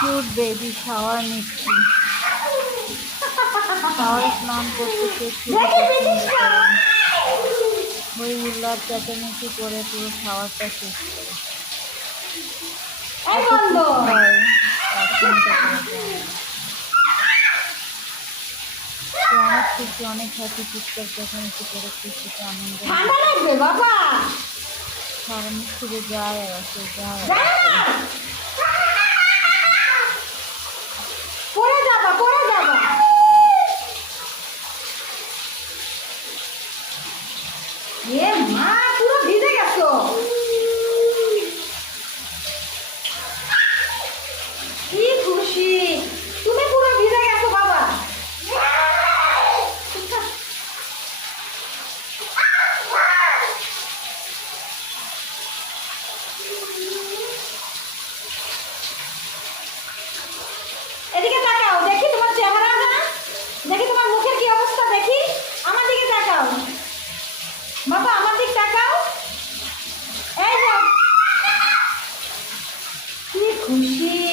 Cute baby shower নিচ্ছি। শাওয়ারে স্নান করতে ওই উল্লার চেঁচামেচি করে পুরো শাওয়ারটা শেষ করে অনেক খুশি, অনেক হ্যাপি। চিৎকার চেঁচামেচি করে খুশিতে আনন্দ সারা মুখ থেকে যায় আর আসে, যায় আর আসে। এ মা পুরো ভিজে গেছো। কি খুশি, তুমি পুরো ভিজে গেছো বাবা। এদিকে তাকাও, দেখি তোমার চেহারা না, দেখি তোমার মুখের কি অবস্থা, দেখি আমার দিকে তাকাও বাবা, আমার দিকে তাকাও। এই যাও, কি খুশি।